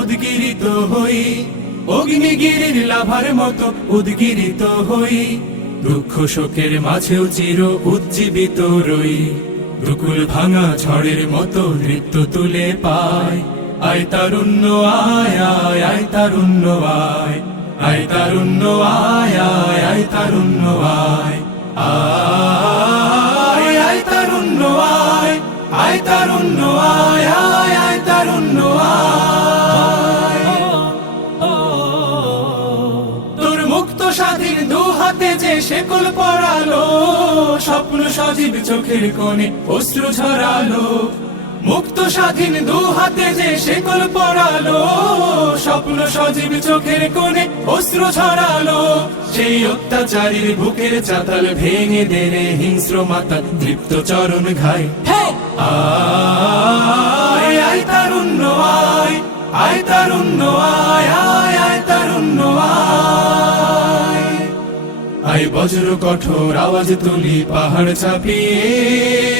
উদ্গিরিত হই অগ্নিগিরির লাভার মতো উদ্গিরিত হই দুঃখ শোকের মাঝেও চির উজ্জীবিত রই দুকুল ভাঙা ঝড়ের মতো নৃত্য তুলে পায় আয় তারুণ্য, আয়। আয় তারুণ্য, আয়। আয় তারুণ্য, আয়। আয় তারুণ্য, আয়। তোর মুক্ত স্বাধীন দু হাতে যে শেকল পড়ালো স্বপ্ন সজীব চোখের কোণে অশ্রু ঝরালো। মুক্ত স্বাধীন দু হাতে যে শেকল পড়ালো স্বপ্ন সজীব চোখের কোণে অস্ত্র ছড়ালো। সেই অত্যাচারীর বুকের চাতাল ভেঙে দেনে হিংস্র মাতা তৃপ্ত চরণ ঘাই। আয় আয় তারুণ্য আয় আয় তারুণ্য আয় আয় আয় তারুণ্য আয়। আই বজ্র কঠোর আওয়াজ তুলি পাহাড় চাপিয়ে।